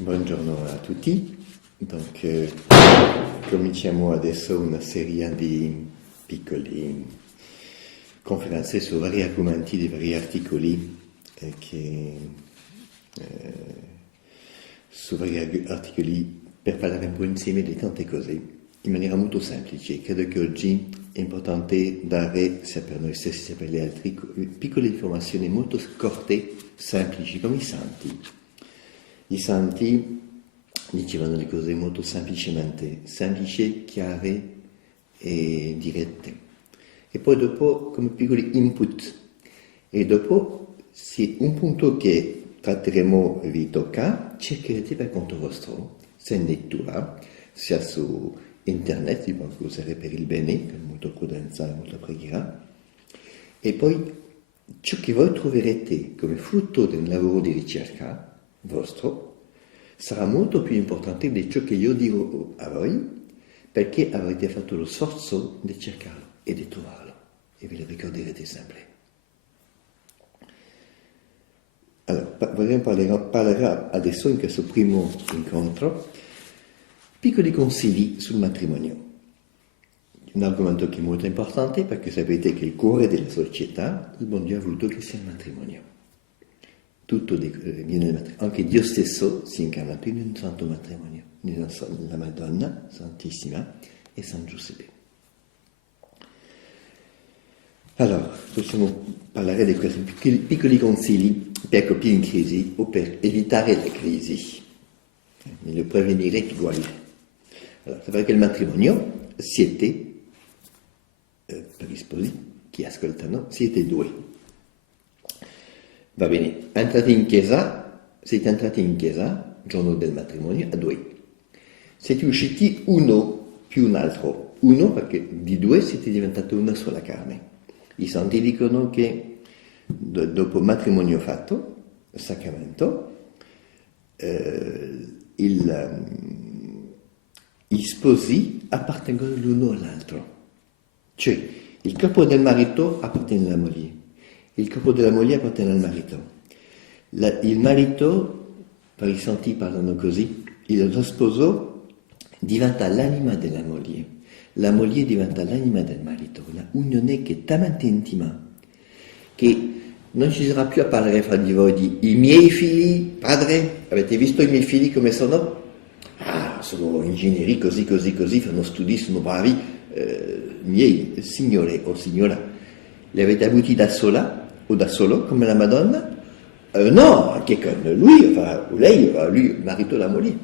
Buongiorno a tutti. Cominciamo adesso una serie di piccole conferenze su vari argomenti di vari articoli per parlare un po' insieme di tante cose in maniera molto semplice. Credo che oggi è importante dare, sia per noi stessi sia per gli altri, piccole informazioni molto corte, semplici, come i santi. I santi dicevano le cose molto semplici, chiare e dirette. E poi dopo come piccoli input. E dopo, se un punto che tratteremo vi tocca, cercherete per conto vostro, sia in lettura, sia su internet, vi può usare per il bene, con molta prudenza e molta preghiera. E poi ciò che voi troverete come frutto del lavoro di ricerca vostro sarà molto più importante di ciò che io dirò a voi, perché avrete fatto lo sforzo di cercarlo e di trovarlo, e ve lo ricorderete sempre. Allora, parlerà adesso, in questo primo incontro, piccoli consigli sul matrimonio. Un argomento che è molto importante, perché sapete che il cuore della società, il buon Dio ha voluto che sia il matrimonio. Tutto viene dal matrimonio. Anche Dio stesso si è incarnato in un santo matrimonio, nella Madonna Santissima e San Giuseppe. Allora, possiamo parlare di questi piccoli consigli per colpire in crisi o per evitare le crisi. Meglio prevenire che guarire. Allora, sapete che il matrimonio siete, per gli sposi che ascoltano, siete due. Va bene, siete entrati in chiesa, giorno del matrimonio, a due. Siete usciti uno più un altro. Uno perché di due siete diventati una sola carne. I santi dicono che dopo il matrimonio fatto, il sacramento, gli sposi appartengono l'uno all'altro. Cioè, il corpo del marito appartiene alla moglie. Il corpo della moglie appartiene al marito. Il marito, per i santi parlano così, lo sposo diventa l'anima della moglie, la moglie diventa l'anima del marito, una unione che è talmente intima che non ci sarà più a parlare fra di voi di i miei figli, padre, avete visto i miei figli come sono? Ah, sono ingegneri così, fanno studi, sono bravi, miei, signore o signora, li avete avuti da sola o da solo come la Madonna? No, anche con lui, lei, lui, il marito e la moglie.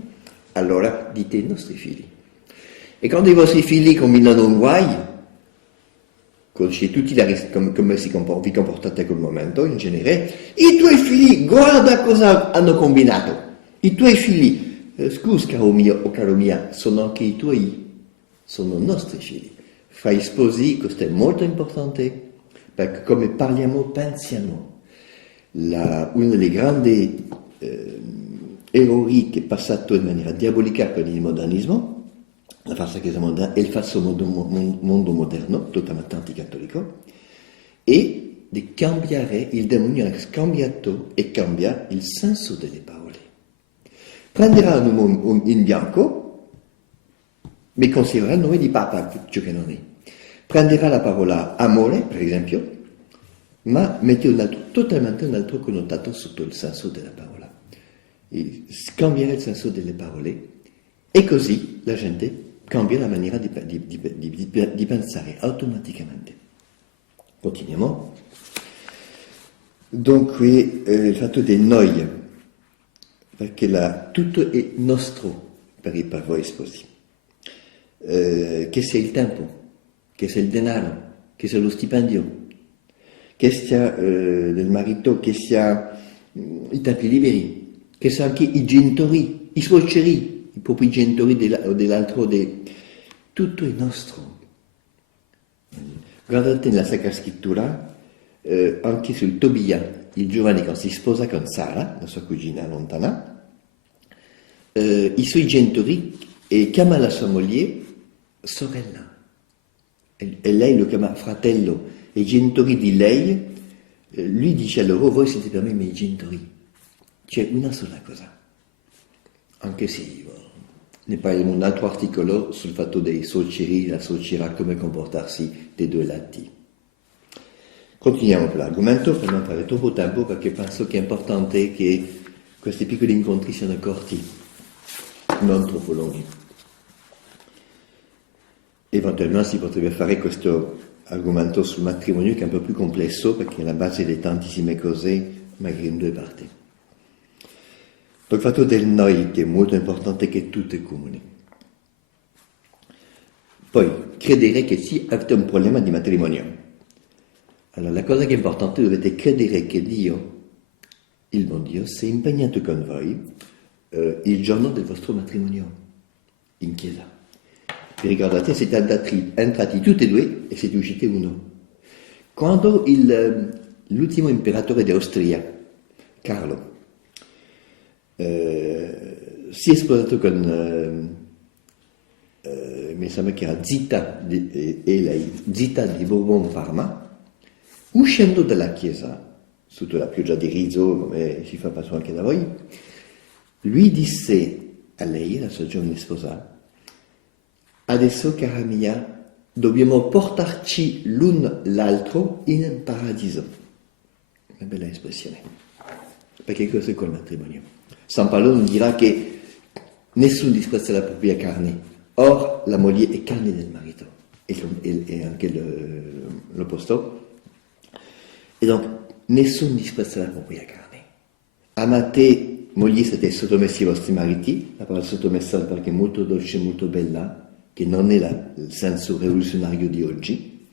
Allora dite i nostri figli. E quando i vostri figli combinano un guai, conoscete tutti come vi comportate a quel momento, in genere, i tuoi figli, guarda cosa hanno combinato. I tuoi figli, scusa caro mio o caro mia, sono anche i tuoi, sono nostri figli. Fra i sposi, questo è molto importante, perché come parliamo, pensiamo. Uno dei grandi errori che è passato in maniera diabolica con il modernismo, la falsa chiesa moderna e il falso mondo moderno, totalmente anticattolico, è di cambiare, il demonio ha cambiato e cambia il senso delle parole. Prenderà in bianco, mi considererà il nome di Papa, ciò che non è. Prenderà la parola amore, per esempio, ma mette totalmente un altro connotato sotto il senso della parola. Cambierà il senso delle parole e così la gente cambia la maniera di pensare automaticamente. Continuiamo. Dunque, il fatto del noi, perché tutto è nostro per voi sposi. Che sia il tempo, che sia il denaro, che sia lo stipendio, che sia del marito, che sia i tempi liberi, che sia anche i genitori, i suoceri, i propri genitori dell'altro, tutto è nostro. Guardate nella Sacra Scrittura, anche sul Tobia, il giovane che si sposa con Sara, la sua cugina lontana, i suoi genitori chiama la sua moglie sorella, e lei lo chiama fratello, e i genitori di lei, lui dice a loro, voi siete per me i miei genitori. C'è una sola cosa. anche sì, ne parliamo un altro articolo sul fatto dei solcieri, la solcera, come comportarsi dei due lati. Continuiamo per l'argomento per non fare troppo tempo, perché penso che è importante che questi piccoli incontri siano corti, non troppo lunghi. Eventualmente si potrebbe fare questo argomento sul matrimonio, che è un po' più complesso, perché è la base di tantissime cose, magari in due parti. Il fatto del noi, che è molto importante, che tutto è comune. Poi, credere che sì, avete un problema di matrimonio. Allora, la cosa che è importante, dovete credere che Dio, il buon Dio, si è impegnato con voi il giorno del vostro matrimonio, in chiesa. Vi ricordate, siete entrati tutti e due e siete usciti uno. Quando l'ultimo imperatore d'Austria, Carlo, si è sposato con, mi sembra che era Zita, Zita di Bourbon-Parma, uscendo dalla chiesa, sotto la pioggia di riso, come si fa penso anche da voi, lui disse a lei, la sua giovane sposa: adesso, cara mia, dobbiamo portarci l'un l'altro in paradiso. Una bella espressione, perché questo è col matrimonio. San Paolo non dirà che nessuno disprezza la propria carne, or la moglie è carne del marito, e anche l'opposto. E donc, nessuno disprezza la propria carne. Amate, mogli, siete sottomessi ai vostri mariti, la parola sottomessa perché è molto dolce, molto bella, che non è il senso rivoluzionario di oggi.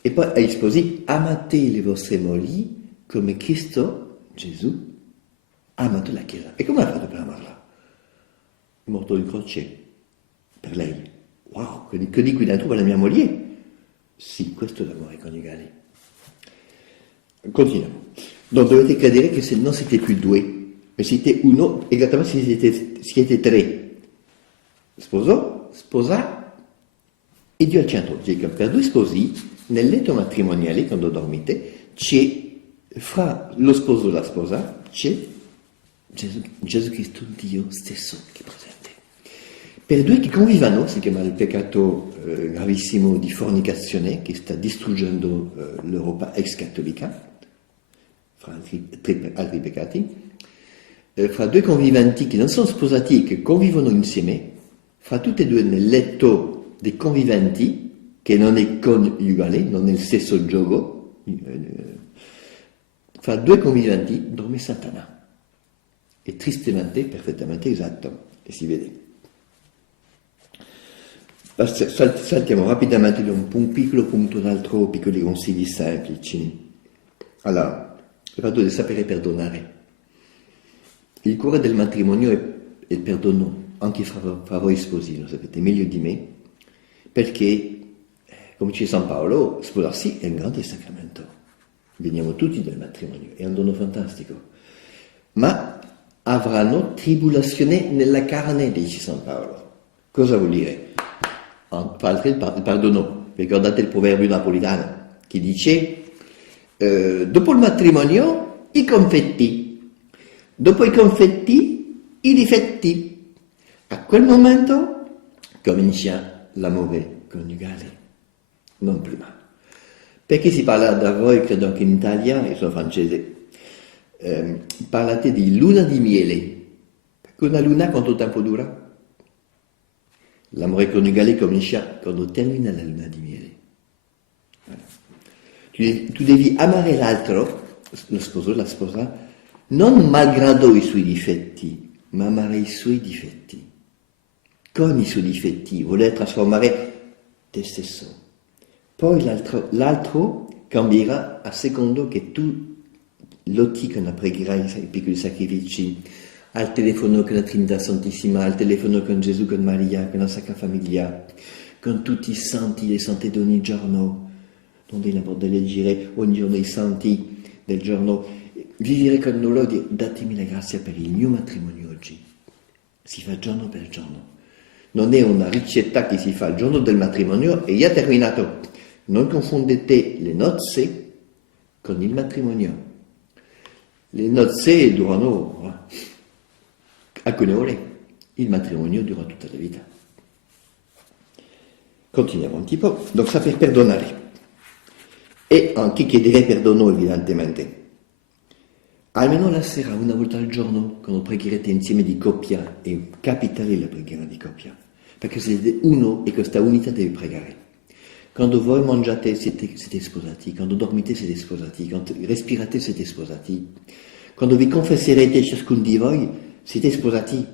E poi ai sposi, amate le vostre mogli come Cristo, Gesù, ha amato la Chiesa. E come ha fatto per amarla? È morto in croce per lei. Wow, che di qui dentro per la mia moglie? Sì, questo è l'amore coniugale. Continuiamo. Non dovete credere che se non siete più due, ma siete uno, esattamente siete tre. Sposo, sposa e Dio al centro. Cioè che per due sposi, nel letto matrimoniale, quando dormite, c'è fra lo sposo e la sposa, c'è Gesù Cristo, Dio stesso, che è presente. Per due che convivono, si chiama il peccato gravissimo di fornicazione, che sta distruggendo l'Europa ex-cattolica, fra altri peccati, fra due conviventi che non sono sposati e che convivono insieme, fra tutti e due nel letto dei conviventi, che non è coniugale, non è il stesso gioco, fra due conviventi dorme Satana. È tristemente, perfettamente esatto, e si vede. Saltiamo rapidamente da un piccolo punto all'altro, piccoli consigli semplici. Allora, il fatto di sapere perdonare. Il cuore del matrimonio è il perdono, anche fra voi sposi, lo sapete meglio di me, perché, come dice San Paolo, sposarsi è un grande sacramento. Veniamo tutti dal matrimonio, è un dono fantastico. Ma avranno tribolazione nella carne, dice San Paolo. Cosa vuol dire? Il perdono. Ricordate il proverbio napoletano che dice dopo il matrimonio i confetti, dopo i confetti i difetti. A quel momento comincia l'amore coniugale, non prima. Perché si parla da voi, credo anche in Italia, io sono francese, parlate di luna di miele. Una luna quanto tempo dura? L'amore coniugale comincia quando termina la luna di miele. Tu devi amare l'altro, lo sposo, la sposa, non malgrado i suoi difetti, ma amare i suoi difetti. Con i suoi difetti, voler trasformare te stesso. Poi l'altro cambierà a secondo che tu lotti con la preghiera, i piccoli sacrifici, al telefono con la Trinità Santissima, al telefono con Gesù, con Maria, con la Sacra Famiglia, con tutti i santi e sante di ogni giorno, donde la da leggere ogni giorno i santi del giorno, vivere con loro e dire: datemi la grazia per il mio matrimonio oggi. Si fa giorno per giorno. Non è una ricetta che si fa il giorno del matrimonio e già terminato. Non confondete le nozze con il matrimonio. Le nozze durano alcune ore, il matrimonio dura tutta la vita. Continuiamo un po'. Donc saper perdonare. E anche chiedere perdono, evidentemente. Almeno la sera, una volta al giorno, quando pregherete insieme di coppia, è capitale la preghiera di coppia, perché siete uno e questa unità deve pregare. Quando voi mangiate siete sposati, quando dormite siete sposati, quando respirate siete sposati, quando vi confesserete ciascuno di voi siete sposati.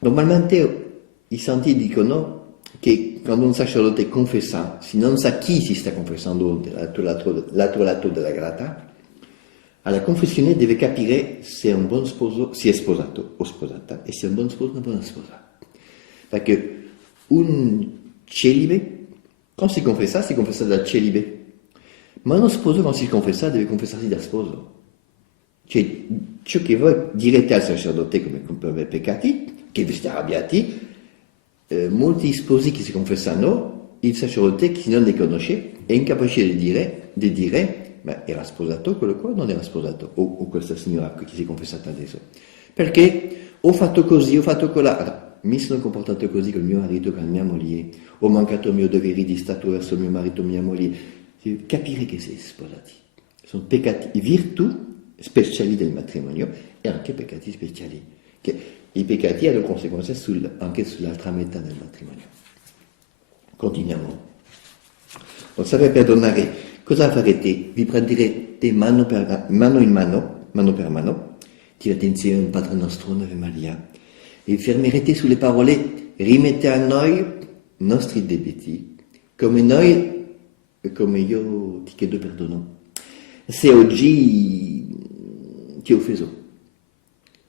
Normalmente i santi dicono che quando un sacerdote confessa, se non sa chi si sta confessando dall'altro lato della grata, alla confessione deve capire se è un buon sposo, si è sposato o sposata, e se è un buon sposo o una buona sposa. Perché un celibe, quando si confessa da celibe, ma uno sposo quando si confessa deve confessarsi da sposo. Cioè, ciò che voi direte al sacerdote come per peccati, che vi siete arrabbiati, molti sposi che si confessano, il sacerdote che non li conosce è incapace di dire ma era sposato quello qua o non era sposato? O questa signora che si è confessata adesso? Perché ho fatto così, ho fatto quella, mi sono comportato così con mio marito, con mia moglie, ho mancato il mio dovere di stato verso mio marito, mia moglie. Capire che si è sposati. Sono peccati, virtù speciali del matrimonio e anche peccati speciali. Che i peccati hanno conseguenze anche sull'altra metà del matrimonio. Continuiamo. Non sapete perdonare. Cosa farete? Vi prenderete mano in mano, tirate insieme un Padre Nostro, Ave Maria, e fermerete sulle parole, rimette a noi i nostri debiti, come io ti chiedo perdono. Se oggi ti ho offeso,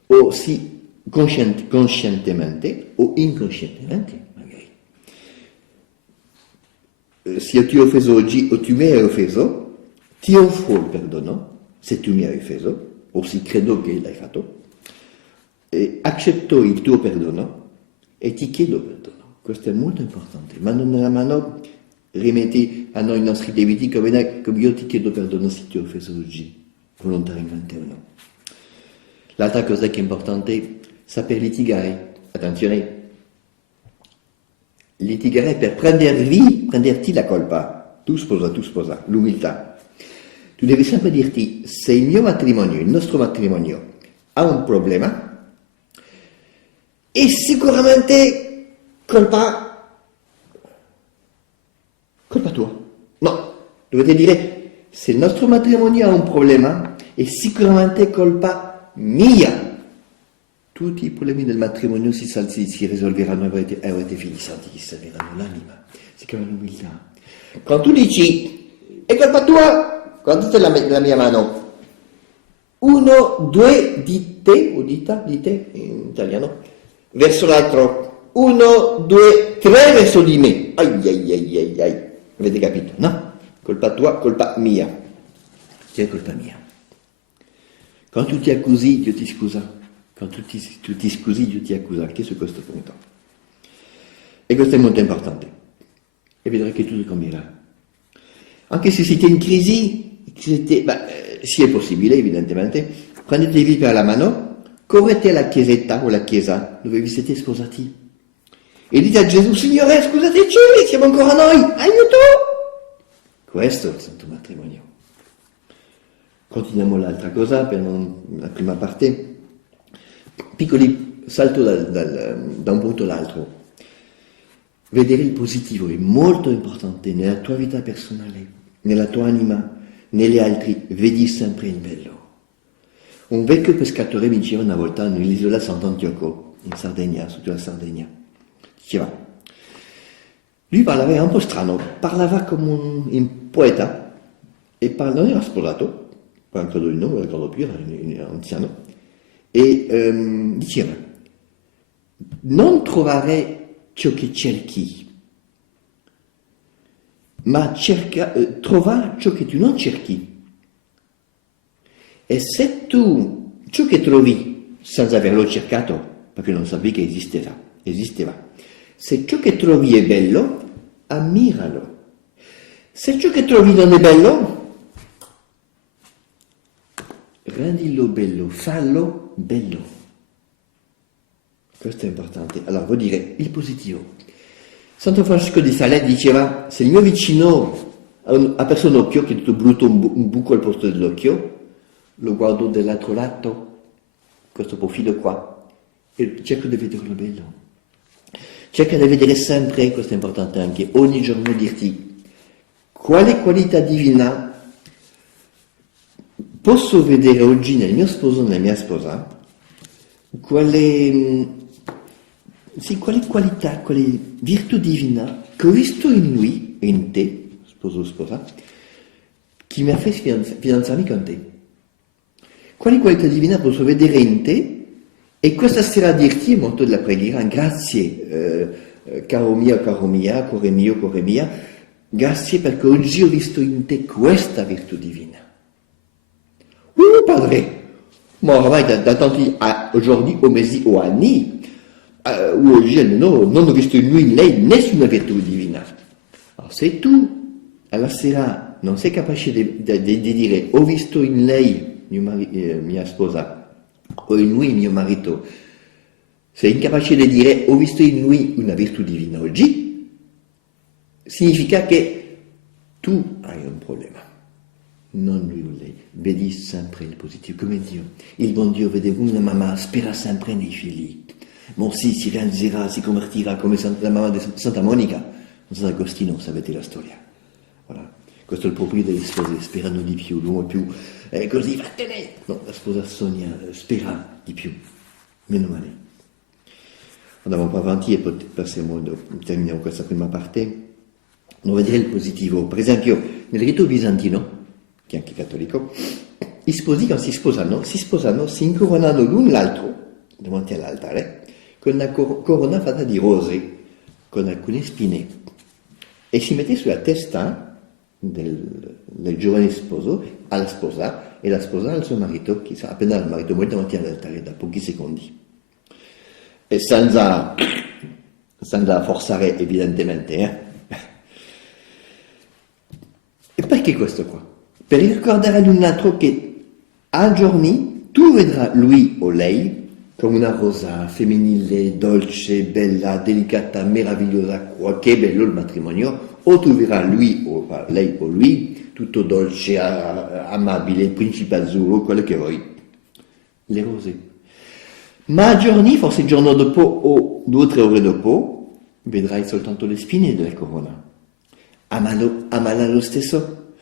o sì, conscientemente o inconscientemente, se io ti ho offeso oggi o tu mi hai offeso, ti offro il perdono, se tu mi hai offeso, o se credo che l'hai fatto, e accetto il tuo perdono e ti chiedo perdono. Questo è molto importante. Mano nella mano, rimetti a noi i nostri debiti come io ti chiedo perdono se ti ho offeso oggi, volontariamente o no. L'altra cosa che è importante, saper litigare. Attenzione. Litigare per prenderti la colpa, tu sposa, l'umiltà. Tu devi sempre dirti, se il mio matrimonio, il nostro matrimonio, ha un problema, è sicuramente colpa tua. No, dovete dire, se il nostro matrimonio ha un problema, è sicuramente colpa mia. Tutti i problemi del matrimonio si risolveranno e avrete figli santi che serviranno l'anima. Si chiama l'umiltà. Quando tu dici, è colpa tua, guardate la mia mano. 1, 2 dite, o dite in italiano, verso l'altro. 1, 2, 3 verso di me. Ai. Avete capito, no? Colpa tua, colpa mia. C'è colpa mia. Quando tu ti accusi, Dio ti scusa. Quando tu ti scusi, Dio ti accusa anche su questo punto. E questo è molto importante. E vedrai che tutto cambierà. Anche se siete in crisi, se è possibile, evidentemente, prendetevi per la mano, correte alla chiesetta o alla chiesa dove vi siete sposati. E dite a Gesù, Signore, scusateci, siamo ancora noi, aiuto! Questo è il santo matrimonio. Continuiamo l'altra cosa per la prima parte. Piccoli salto da un punto all'altro. Vedere il positivo è molto importante nella tua vita personale, nella tua anima, negli altri. Vedi sempre il bello. Un vecchio pescatore mi diceva una volta nell'isola Sant'Antioco, in Sardegna, sotto la Sardegna, diceva, lui parlava un po' strano, parlava come un poeta, e non era sposato, non credo di no, non ricordo più, era anziano, e diceva, non trovare ciò che cerchi, ma trova ciò che tu non cerchi. E se tu ciò che trovi senza averlo cercato, perché non sapevi che esisteva, se ciò che trovi è bello, ammiralo. Se ciò che trovi non è bello, rendilo bello, fallo bello. Questo è importante. Allora, vuol dire il positivo. Santo Francesco di Sales diceva, se il mio vicino ha perso un occhio, che è tutto brutto, un buco al posto dell'occhio, lo guardo dall'altro lato, questo profilo qua, e cerco di vederlo bello. Cerca di vedere sempre, questo è importante anche, ogni giorno dirti, quale qualità divina posso vedere oggi nel mio sposo, nella mia sposa, quale qualità, quale virtù divina che ho visto in lui, in te, sposo o sposa, che mi ha fatto fidanzarmi con te. Quale qualità divina posso vedere in te e questa sera dirti, molto della preghiera, grazie, caro mio, cuore mia, grazie perché oggi ho visto in te questa virtù divina. Padre, ma ormai da tanti giorni o mesi o anni, oggi almeno non ho visto in lui, in lei, nessuna virtù divina. Allora, se tu alla sera non sei capace di dire ho visto in lei mia sposa o in lui mio marito, sei incapace di dire ho visto in lui una virtù divina oggi, significa che tu hai un problema, non lui o lei. Vedi sempre il positivo, come Dio. Il buon Dio vede una mamma, spera sempre nei figli. Bon, si realizzerà, si convertirà come la mamma di Santa Monica, Sant'Agostino, sapete la storia. Voilà. Questo è il proprio delle spose, sperano di più, l'uomo più così, vattene! No, la sposa Sonia spera di più, meno male. Andiamo un po' avanti e poi terminiamo questa prima parte. Non vedere il positivo. Per esempio, nel rito bizantino, che è anche cattolico, i sposi quando si sposano, si incoronano l'un l'altro davanti all'altare con una corona fatta di rose, con alcune spine, e si mette sulla testa del giovane sposo alla sposa e la sposa al suo marito, che appena il marito muore davanti all'altare da pochi secondi. E senza forzare evidentemente. E perché questo qua? Per ricordare ad un altro che a giorni tu vedrai lui o lei come una rosa femminile, dolce, bella, delicata, meravigliosa, che bello il matrimonio, o tu vedrai lui o lei o lui tutto dolce, amabile, principe azzurro, quello che vuoi. Le rose. Ma a giorni, forse il giorno dopo o 2 o 3 ore dopo, vedrai soltanto le spine della corona. Amala lo stesso.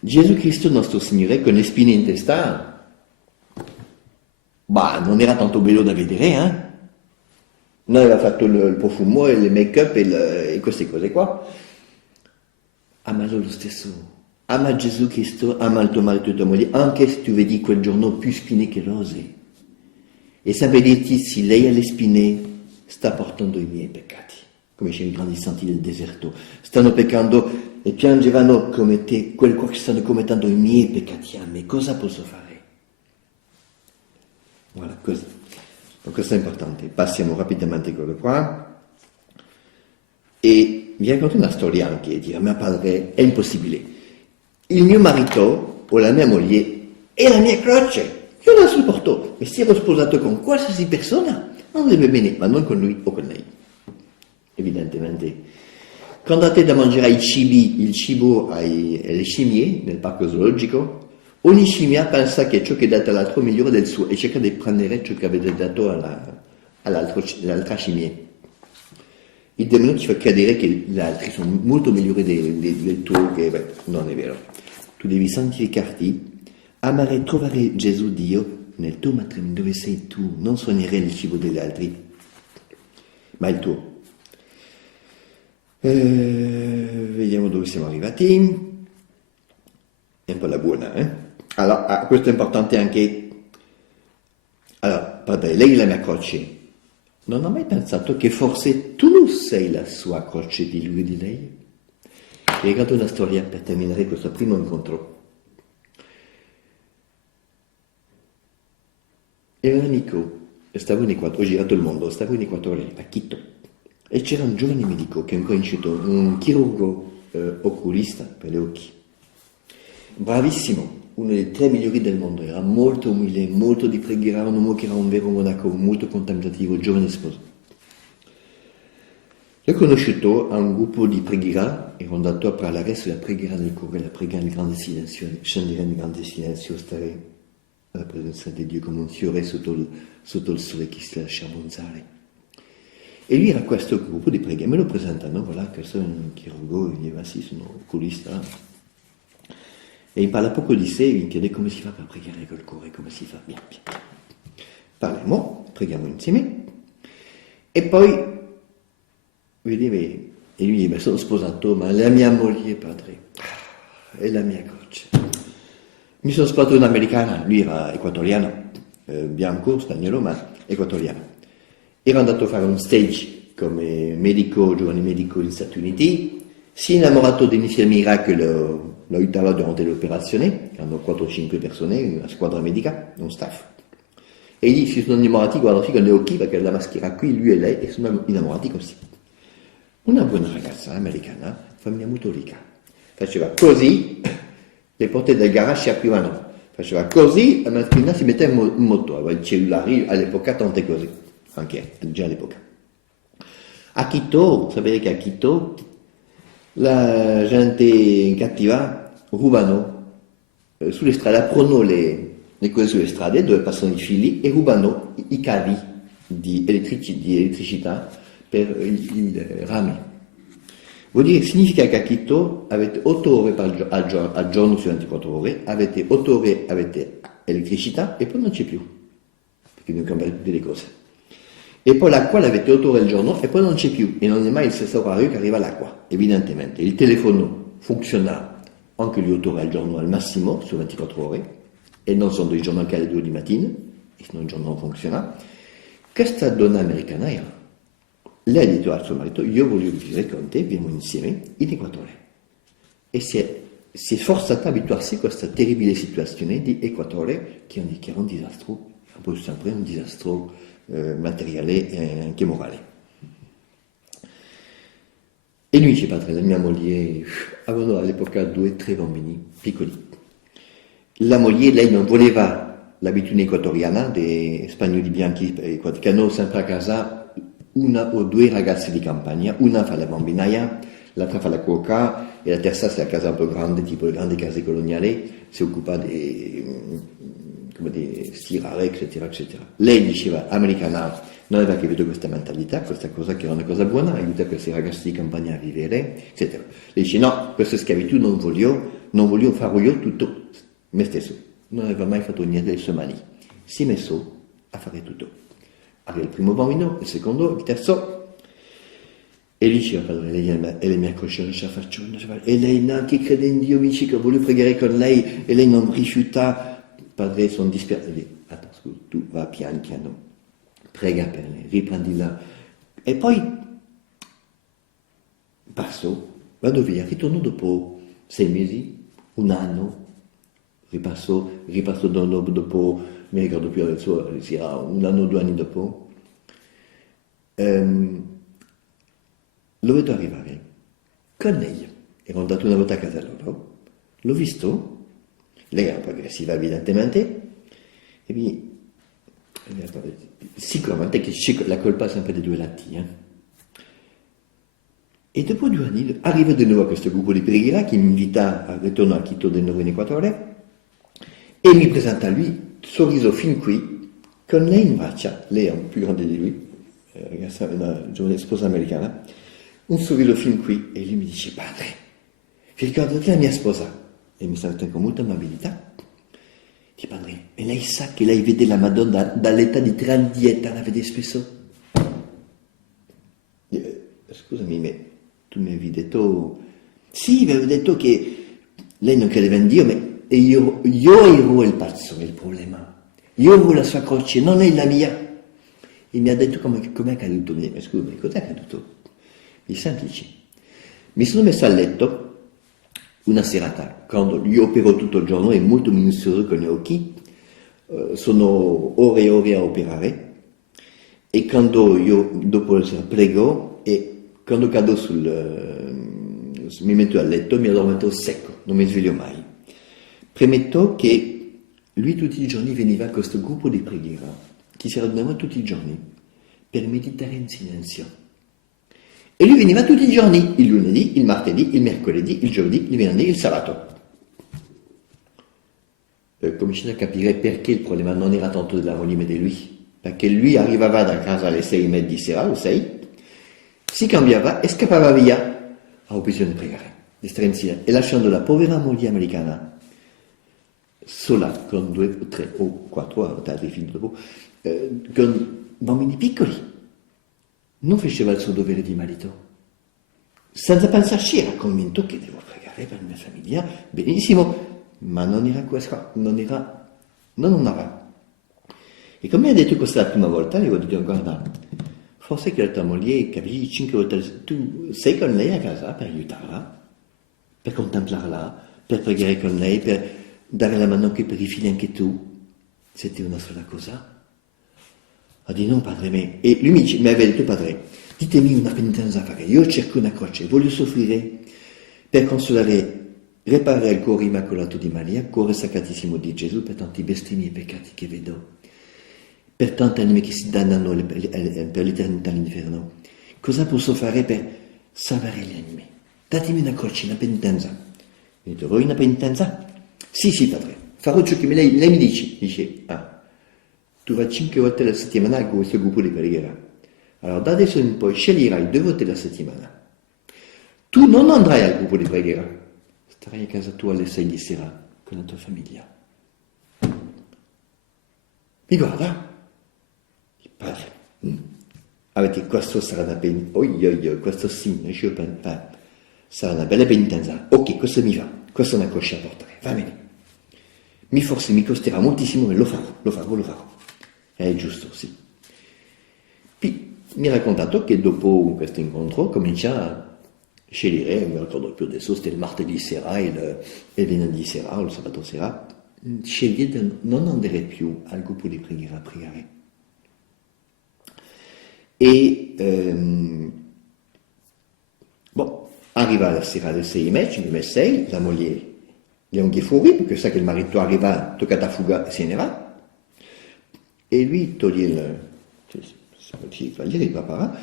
Gesù Cristo, nostro Signore, con le spine in testa, non era tanto bello da vedere, Non aveva fatto il profumo e il make-up e queste cose qua. Amalo lo stesso. Ama Gesù Cristo, ama il tuo marito e tua moglie, anche se tu vedi quel giorno più spine che rose. E sappi dirti, se lei ha le spine, sta portando i miei peccati. Come dice i grandi santi del deserto. Stanno peccando e piangevano come te, quel che stanno commettendo i miei peccati a me. Cosa posso fare? Voilà, così. Questo è importante. Passiamo rapidamente a quello qua. E vi racconto una storia anche, e dire, mio padre, è impossibile. Il mio marito o la mia moglie è la mia croce. Io la sopporto. E se ero sposato con qualsiasi persona, andrebbe bene, ma non con lui o con lei. Evidentemente. Quando andate da mangiare il cibo alle scimmie nel parco zoologico, ogni scimmia pensa che ciò che è dato all'altro è migliore del suo e cerca di prendere ciò che avete dato all'altra scimmia. Il demonio ti fa credere che gli altri sono molto migliori del tuo, che non è vero. Tu devi santificarti, amare e trovare Gesù Dio nel tuo matrimonio dove sei tu, non sognare il cibo degli altri, ma il tuo. Vediamo dove siamo arrivati. È un po' la buona, Allora, questo è importante anche. Allora, padre, lei è la mia croce. Non ho mai pensato che forse tu sei la sua croce di lui e di lei? Vi racconto una storia per terminare questo primo incontro. Era un amico, stavo in Equatore, ho girato il mondo, stavo in Equatore, a Quito. E c'era un giovane medico che è conosciuto, un chirurgo oculista per gli occhi. Bravissimo. uno dei 3 migliori del mondo, era molto umile, molto di preghiera, un uomo che era un vero monaco, molto contemplativo, giovane sposo. L'ho conosciuto a un gruppo di preghiera, ero andato a parlare sulla preghiera nel cuore, la preghiera nel grande silenzio, scendere nel grande silenzio, stare alla presenza di Dio come un fiore sotto il sole che si lascia abbronzare. E lui era questo gruppo di preghiera, me lo presentano, voilà, questo è un chirurgo, gli diceva sì, sono oculista. E mi parla poco di sé, mi chiede come si fa per pregare col cuore, come si fa, bien. Parliamo, preghiamo insieme, e poi e lui dice, sono sposato, ma la mia moglie, padre, è la mia croce. Mi sono sposato un'americana, lui era equatoriano, bianco, spagnolo, ma equatoriano. Ero andato a fare un stage come medico, giovane medico negli Stati Uniti, si è innamorato dell'infermiera che lo aiutava durante l'operazione, erano 4-5 persone, una squadra medica, un staff. E lì si sono innamorati, guardati con gli occhi, perché la maschera qui, lui e lei, e sono innamorati così. Una buona ragazza americana, famiglia molto ricca, faceva così, le porte del garage si aprivano, faceva così, la mattina si metteva in moto, aveva i cellulari, all'epoca tante cose, anche già all'epoca. A Quito, sapete che a Quito la gente cattiva rubano sulle strade, aprono le cose sulle strade dove passano i fili e rubano i cavi di elettricità per i rami. Vuol dire, significa che a Quito avete 8 ore al giorno su 24 ore, avete 8 ore, avete elettricità e poi non c'è più, perché devono cambiare tutte le cose. E poi l'acqua l'avete 8 ore al giorno e poi non c'è più, e non è mai il stesso orario che arriva l'acqua, evidentemente. Il telefono funziona anche le 8 ore al giorno al massimo, su 24 ore, e non sono dei giorni anche alle 2 di mattina, e se no il giorno non funziona. Questa donna americana era. Lei ha detto al suo marito, io voglio vivere con te, viviamo insieme in Equatore. E si è forzata a abituarsi a questa terribile situazione di Equatore, che era un disastro, poi sempre un disastro materiale e anche morale. E lui dice, padre, la mia moglie, avevano all'epoca 2-3 bambini piccoli. La moglie, lei non voleva l'abitudine equatoriana dei spagnoli bianchi che hanno sempre a casa una o 2 ragazze di campagna, una fa la bambinaia, l'altra fa la cuoca e la terza se la casa un po' grande, tipo le grandi case coloniali, si occupa di stirare, eccetera, eccetera. Lei diceva, americana, non aveva capito questa mentalità, questa cosa che era una cosa buona, aiuta questi ragazzi di campagna a vivere, eccetera. Lei dice, no, questa schiavitù non voglio, farò io tutto me stesso. Non aveva mai fatto niente delle sue mani. Si è messo a fare tutto. Arriva il primo bambino, il secondo, il terzo, e lì diceva, padre, lei è la mia croce, non ce la faccio, e lei neanche crede in Dio, mi dice che voglio pregare con lei, e lei non rifiuta, padre, sono dispiaciuto, attends, scusa, tu va pian piano, prega per lei, riprendila, e poi passo, vado via, ritorno dopo 6 mesi, un anno, ripasso dopo, mi ricordo più adesso, sia un anno o 2 anni dopo, lo vedo arrivare con lei. Ero andato una volta a casa loro, l'ho visto, lei era un po' aggressiva evidentemente, e mi sicuramente che la colpa è sempre dei 2 lati. E dopo 2 anni arrivo di nuovo a questo gruppo di preghiera che mi invita a ritorno a Quito di nuovo in Equatore e mi presenta a lui, sorriso fin qui, con lei in braccia, lei è un più grande di lui, ragazza, una giovane sposa americana, un sorriso fin qui, e lui mi dice, padre, vi ricordate la mia sposa? E mi saluta con molta amabilità. Dice, padre, e lei sa che lei vede la Madonna dall'età di 3 anni di età, la vede spesso? Scusami, ma tu mi avevi detto, sì, mi avevi detto che lei non credeva in Dio, e io ero il pazzo, è il problema. Io ero la sua croce, non è la mia. E mi ha detto come è accaduto. Ma scusami, cos'è accaduto? È semplice. Mi sono messo a letto una serata, quando io opero tutto il giorno, è molto minuzioso con gli occhi, sono ore e ore a operare, e quando io dopo la sera prego, e quando cado mi metto a letto, mi addormento secco, non mi sveglio mai. Premetto che lui tutti i giorni veniva a questo gruppo di preghiera, che si radunava tutti i giorni, per meditare in silenzio. E lui veniva tutti i giorni, il lunedì, il martedì, il mercoledì, il giovedì, il venerdì, il sabato. Cominciate a capire perché il problema non era tanto della moglie ma di lui. Perché lui arrivava da casa alle 6:30 di sera, o 6, si cambiava e scappava via. Ha bisogno di pregare, di stare in silenzio. E lasciando la povera moglie americana sola, con 2 o 3 o 4 altri figli dopo, con bambini piccoli. Non faceva il suo dovere di marito. Senza pensarci era convinto che devo pregare per la mia famiglia, benissimo, ma non era questo, non andava. E come ha detto questa la prima volta, gli ho detto, guarda, forse che la tua moglie capisci 5 volte, tu sei con lei a casa per aiutarla, per contemplarla, per pregare con lei, per dare la mano anche per i figli anche tu. Siete una sola cosa? Ha detto no padre me. E lui mi aveva detto padre, ditemi una penitenza a fare, io cerco una croce, voglio soffrire per consolare, riparare il cuore immacolato di Maria, cuore sacratissimo di Gesù per tanti bestemmie e peccati che vedo, per tante anime che si dannano per l'eternità all'inferno. Cosa posso fare per salvare le anime? Datemi una croce, una penitenza. Mi ha detto, vuoi una penitenza? Sì padre, farò ciò che lei mi dice, tu vai 5 volte alla settimana a questo gruppo di preghiera. Allora da adesso in poi sceglierai 2 volte alla settimana. Tu non andrai al gruppo di preghiera, starai a casa tua alle 6 di sera con la tua famiglia. Mi guarda, padre, avete questo sarà una penitenza, questo sì, sarà una bella penitenza. Ok, questo mi va, questa è una croce a portare, va bene. Forse mi costerà moltissimo, ma lo farò. È giusto, sì. Poi mi ha raccontato che dopo questo incontro comincia a scegliere, non mi ricordo più adesso, c'était il martedì sera e il venerdì sera o il sabato sera, sceglie di non andare più al gruppo di preghiera a pregare. E arriva la sera alle 6:30, 5:30, la moglie gli unghie fuori perché sa che il marito arriva, toccata fuga e se ne va. E lui toglie si prepara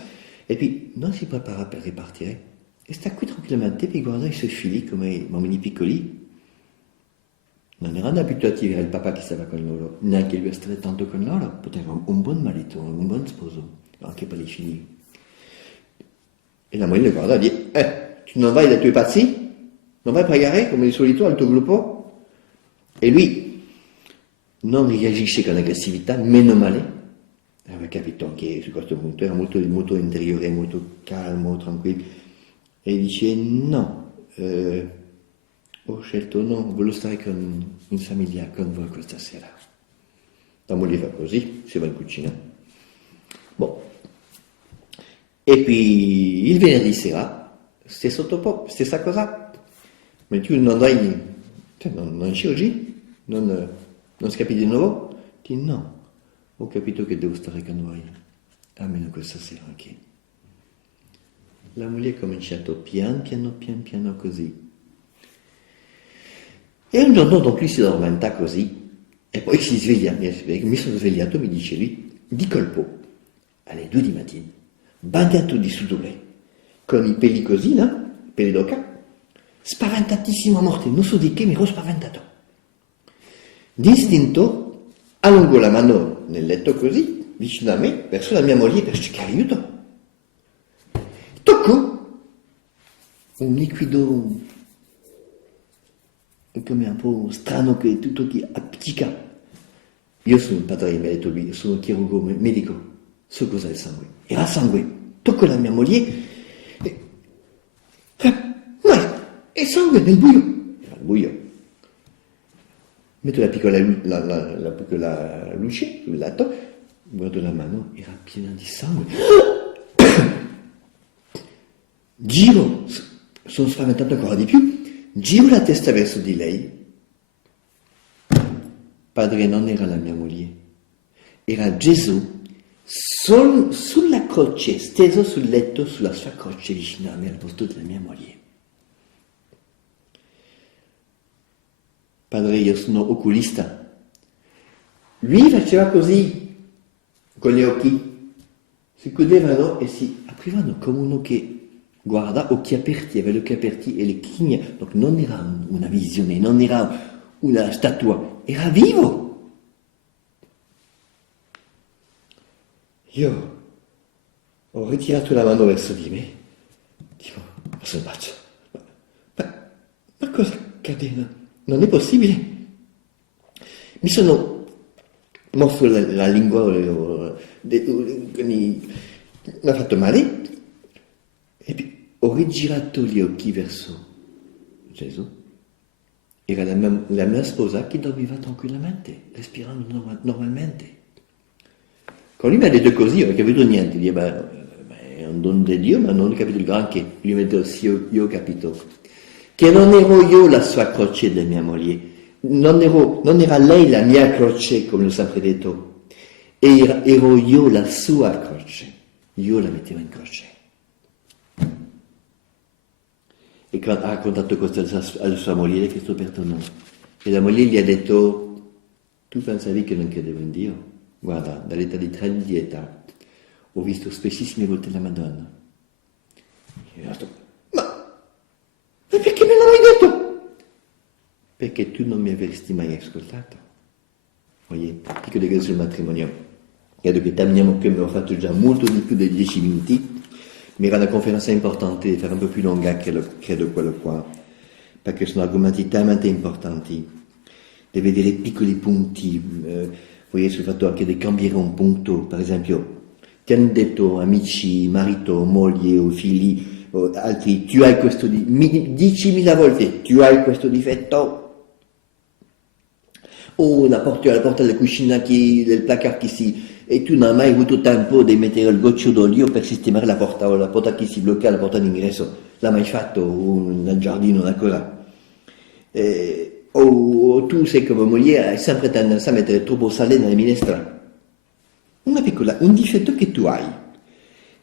e poi non si prepara per ripartire e sta qui tranquillamente e guarda i suoi figli come i bambini piccoli. Non erano abituati a vedere il papà che stava con loro, neanche lui a stare tanto con loro, poteva un buon marito, un buon sposo, anche per i figli. E la moglie le guarda e dice, tu non vai dai tuoi pazzi? Non vai a pregare come di solito al tuo gruppo? E lui non reagisce con aggressività, meno male. Aveva capito anche su questo punto, era molto interiore, molto calmo, tranquillo. E dice, no, ho scelto no, voglio stare in famiglia con voi questa sera. La moglie fa così, si va in cucina. E poi il venerdì sera, stessa cosa. Ma tu non andrai, non ci oggi? Non scappi di nuovo? Ti no, ho capito che devo stare con voi, almeno questa sera anche. La moglie ha cominciato pian piano così. E un giorno dopo lui si addormenta così, e poi si sveglia, mi sono svegliato, mi dice lui, di colpo, alle 2 di mattina, bagnato di sudore, con i peli così, no? Peli d'oca, spaventatissimo a morte, non so di che mi ero spaventato. D'istinto allungo la mano nel letto così, vicino a me, verso la mia moglie per cercare aiuto. Tocco un liquido come un po' strano che tutto che appiccica. Io sono un padre, mi ha detto lui, sono chirurgo medico, so cos'è il sangue. Era sangue. Tocco la mia moglie e è sangue nel buio. Era il buio. Metto la piccola luce sul lato, guardo la mano, era piena di sangue. Giro, sono spaventato ancora di più, giro la testa verso di lei. Padre, non era la mia moglie, era Gesù sulla croce, steso sul letto, sulla sua croce vicino a me, al posto della mia moglie. padre, io sono oculista. Lui faceva così, con gli occhi, si chiudevano e si aprivano come uno che guarda, occhi aperti, aveva gli occhi aperti e le chigne, donc non era una visione, non era una statua, era vivo. Io ho ritirato la mano verso di me, dico, ma sono pazzo, ma cosa accade? Non è possibile. Mi sono mosso la lingua, mi ha fatto male, e poi ho rigirato gli occhi verso Gesù. Era la mia sposa che dormiva tranquillamente, respirando normalmente. Quando lui mi ha detto così, io non ho capito niente, dico, è un dono di Dio, ma non ho capito il granché. Lui mi ha detto, sì, io ho capito, che non ero io la sua croce di mia moglie, non era lei la mia croce, come l'ho sempre detto, ero io la sua croce, io la mettevo in croce. E quando ha raccontato questo alla sua moglie, gli ha chiesto perdono. E la moglie gli ha detto, tu pensavi che non credevo in Dio? Guarda, dall'età di 3 anni di età ho visto spessissime volte la Madonna. E ho detto, ma perché me l'hai detto? Perché tu non mi avresti mai ascoltato. Voyez, piccole cose sul matrimonio. Credo che terminiamo, che abbiamo fatto già molto di più dei 10 minuti, ma era una conferenza importante di fare un po' più lunga, credo quello qua, perché sono argomenti talmente importanti. Deve vedere piccoli punti, poi sul fatto anche di cambiare un punto, per esempio, ti hanno detto amici, marito, moglie o figli, o altri, tu hai questo, 10.000 volte, tu hai questo difetto, o la porta della cucina del placard e tu non hai mai avuto tempo di mettere il goccio d'olio per sistemare la porta, o la porta che si blocca, la porta d'ingresso, l'hai mai fatto, o nel giardino, una cosa. O tu sei come moglie, hai sempre tendenza a mettere troppo sale nella minestra. Un difetto che tu hai.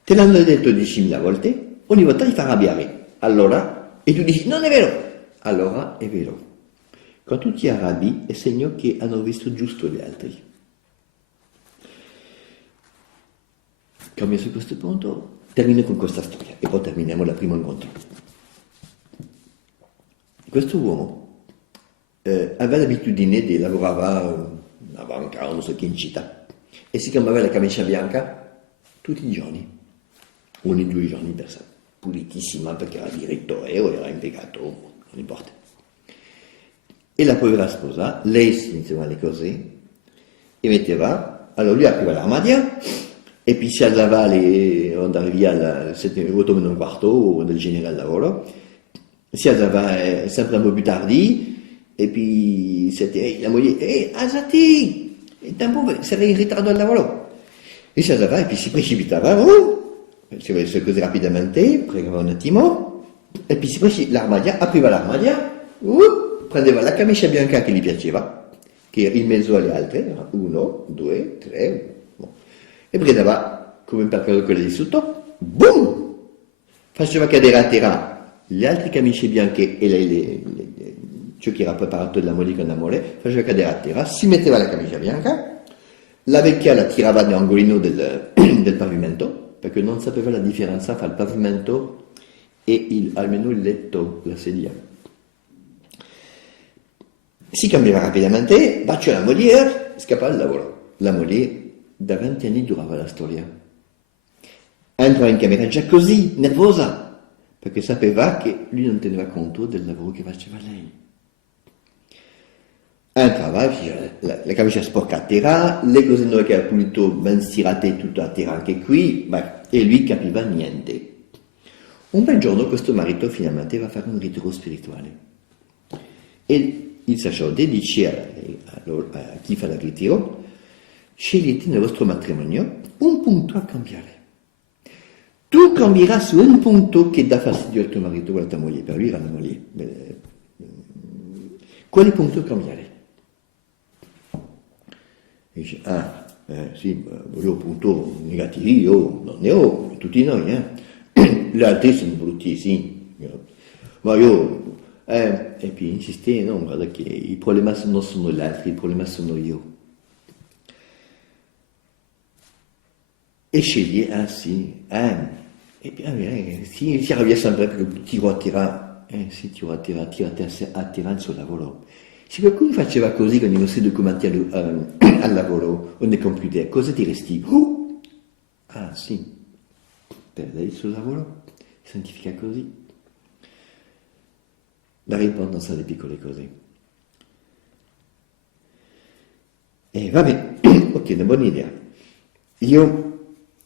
Te l'hanno detto 10.000 volte, ogni volta ti fa arrabbiare. Allora, e tu dici, non è vero. Allora è vero. Quando tu ti arrabbi è segno che hanno visto giusto gli altri. Cambio su questo punto, termino con questa storia e poi terminiamo il primo incontro. Questo uomo aveva l'abitudine di lavorare una banca, non so che in città, e si cambiava la camicia bianca tutti i giorni, ogni 2 giorni per sé, pulitissima perché era direttore o era impiegato, non importa. E la povera sposa, lei si metteva le cose e metteva, allora lui apriva l'armadio e poi si alzava andava via alle 7:08 meno un quarto o del genere al lavoro, si alzava sempre un po' più tardi e poi la moglie, alzati, il tempo sarei in ritardo al lavoro. E si alzava e poi si precipitava, si faceva le cose rapidamente, pregava un attimo e poi apriva l'armadio, prendeva la camicia bianca che gli piaceva, che era in mezzo alle altre, 1, 2, 3, e prendeva come per caso quella di sotto, boom! Faceva cadere a terra le altre camicie bianche e ciò che era preparato della moglie con l'amore, faceva cadere a terra, si metteva la camicia bianca, la vecchia la tirava nell'angolino del pavimento, perché non sapeva la differenza tra il pavimento e almeno il letto, la sedia. Si cambiava rapidamente, bacia la moglie, scappava al lavoro. La moglie da 20 anni durava la storia. Entrava in camera già così, nervosa, perché sapeva che lui non teneva conto del lavoro che faceva lei. Entrava, la camicia sporca a terra, le cose nuove che aveva pulito ben stirate tutto a terra anche qui, e lui capiva niente. Un bel giorno questo marito finalmente va a fare un ritiro spirituale. E il sacerdote dice a chi fa il ritiro, scegliete nel vostro matrimonio un punto a cambiare. Tu cambierai su un punto che dà fastidio al tuo marito o alla tua moglie, per lui era la moglie. Quale punto cambiare? E dice, sì, volevo punto negativi, io non ne ho, tutti noi, Gli altri sono brutti, sì. Ma io E poi insiste, no, guarda che i problemi non sono gli altri, i problemi sono io. E sceglie, sì, e poi si arrabbia sempre perché ti attira, attira il suo lavoro. Se qualcuno faceva così quando non si documenti al lavoro o nel computer, cosa diresti? Sì, perde il suo lavoro, significa così. Dare importanza alle piccole cose. E vabbè, ok, una buona idea.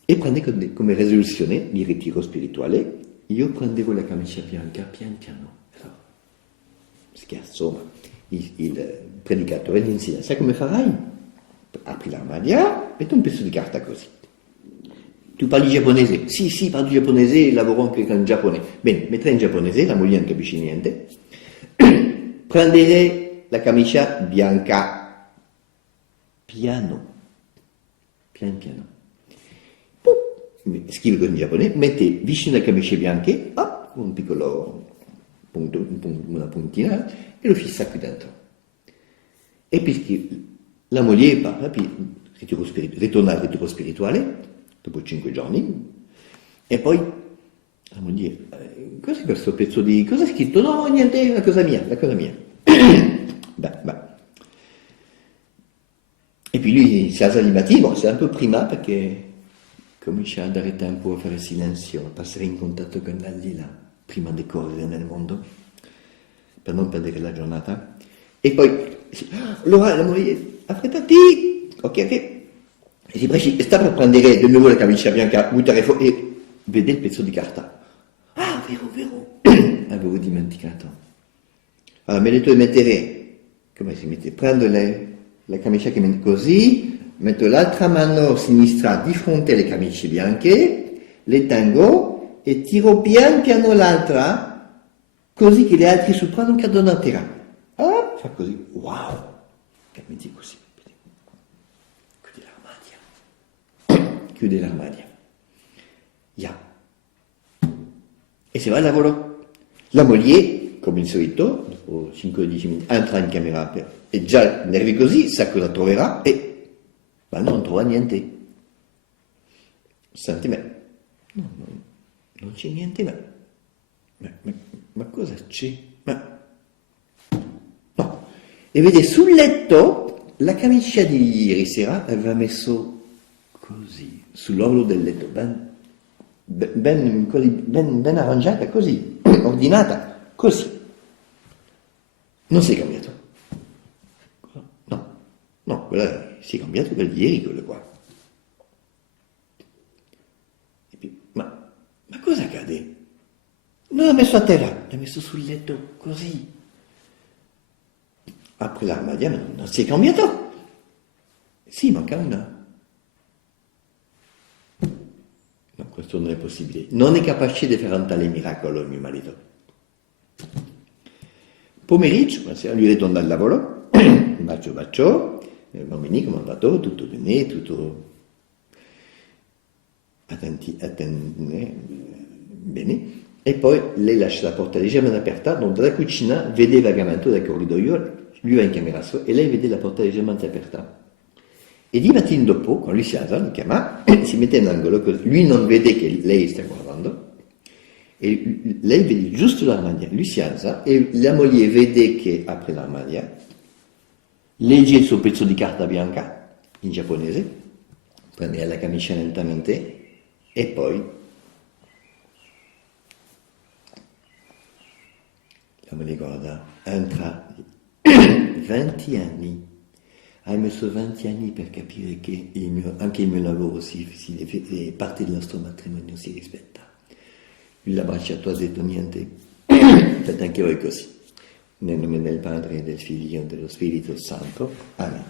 E prende come risoluzione di ritiro spirituale, io prendevo la camicia bianca pian piano. Scherzo, ma il predicatore gli insegna, sai come farai? Apri l'armadio, metti un pezzo di carta così. Tu parli giapponese? Sì, parlo giapponese e lavoro anche con il Giappone. Bene, metterai in giapponese, la moglie non capisce niente. Prendere la camicia bianca piano. Piano. Scrive in giapponese, mette vicino alle camicie bianche, un piccolo punto, una puntina, e lo fissa qui dentro. E poi la moglie parla, poi ritorna al ritiro spirituale, dopo 5 giorni, e poi la moglie, cos'è questo pezzo di... cosa è scritto? No, niente, è la cosa mia. Beh. E poi lui si alza di mattino, c'est un po' prima perché comincia a dare tempo a fare silenzio, a passare in contatto con l'aldilà prima di correre nel mondo, per non perdere la giornata. E poi, allora la moglie, affrettati, ok, e sta per prendere di nuovo la camicia bianca, buttare fuori, e vede il pezzo di carta. Vero, avevo dimenticato. Allora mi ha detto di mettere, come si mette? Prendo la camicia che metto così, metto l'altra mano sinistra di fronte alle camicie bianche, le tengo e tiro pian piano l'altra, così che le altre sopra non cadono a terra. Fa così, wow, metti così, chiude l'armadio, e se va al lavoro. La moglie, come il solito, dopo 5-10 minuti, entra in camera e già nervi così, sa cosa troverà ma non trova niente. Senti, no, non c'è niente, ma cosa c'è? No. E vede sul letto la camicia di ieri sera aveva messo così, sull'orlo del letto, ben arrangiata così, ordinata così. Non si è cambiato. No, quella si è cambiata per ieri, quella qua. E poi, ma cosa accade? Non l'ha messo a terra, l'ha messo sul letto così. Apre l'armadio, non si è cambiato. Sì, manca una. No, questo non è possibile. Non è capace di fare un tale miracolo il mio marito. Pomeriggio, lui ritorna al lavoro, bacio, bambini come è andato, tutto bene, tutto bene, e poi lei lascia la porta leggermente aperta, donc dalla cucina vede vagamente dal corridoio, lui va in camera sua e lei vede la porta leggermente aperta. E di mattina dopo, quando lui si alza, li chiama, si mette in angolo, così lui non vede che lei sta guardando, e lei vede giusto l'armadio, lui si alza e la moglie vede che apre l'armadio, legge il suo pezzo di carta bianca in giapponese, prende la camicia lentamente e poi la moglie guarda, entra 20 anni. Hai messo 20 anni per capire che anche il mio lavoro parte del nostro matrimonio si rispetta. Lui l'ha abbracciato, ha detto niente, fate anche voi così. Nel nome del Padre, del Figlio e dello Spirito Santo. Amen.